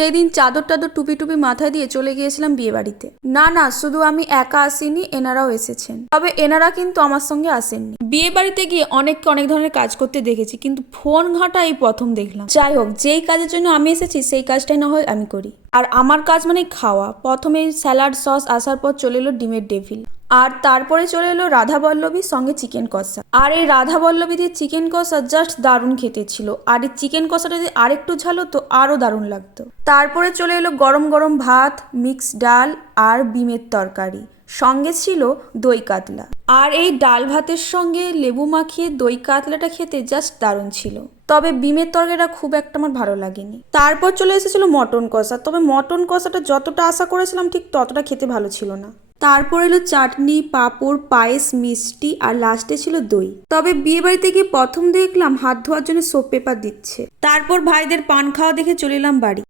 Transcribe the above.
সেই দিন চাদর টাদর টুপি টুপি মাথায় দিয়ে চলে গিয়েছিলাম বিয়ে বাড়িতে। না না, শুধু আমি একা আসিনি, এনারাও এসেছেন। তবে এনারা কিন্তু আমার সঙ্গে আসেননি। বিয়ে বাড়িতে গিয়ে অনেককে অনেক ধরনের কাজ করতে দেখেছি, কিন্তু ফোন ঘাঁটা এই প্রথম দেখলাম। যাই হোক, যেই কাজের জন্য আমি এসেছি সেই কাজটাই না হয় আমি করি। আর আমার কাজ মানে খাওয়া। প্রথমে স্যালাড সস আসার পর চলে এলো ডিমের ডেভিল, আর তারপরে চলে এলো রাধা বল্লভীর সঙ্গে চিকেন কষা। আর এই রাধা বল্লভী দিয়ে চিকেন কষা জাস্ট দারুণ খেতে ছিল। আর এই চিকেন কষাটা যদি আরেকটু ঝাল হতো আরও দারুণ লাগতো। তারপরে চলে এলো গরম গরম ভাত, মিক্স ডাল আর বিমের তরকারি, সঙ্গে ছিল দই কাতলা। আর এই ডাল ভাতের সঙ্গে লেবু মাখিয়ে দই কাতলাটা খেতে জাস্ট দারুণ ছিল। তবে বিমের তরকারিটা খুব একটা আমার ভালো লাগেনি। তারপর চলে এসেছিল মটন কষা। তবে মটন কষাটা যতটা আশা করেছিলাম ঠিক ততটা খেতে ভালো ছিল না। তারপর এলো চাটনি, পাঁপড়, পায়েস, মিষ্টি আর লাস্টে ছিল দই। তবে বিয়ে বাড়িতে গিয়ে প্রথম দেখলাম হাত ধোয়ার জন্য সোপ পেপার দিচ্ছে। তারপর ভাইদের পান খাওয়া দেখে চলে এলাম বাড়ি।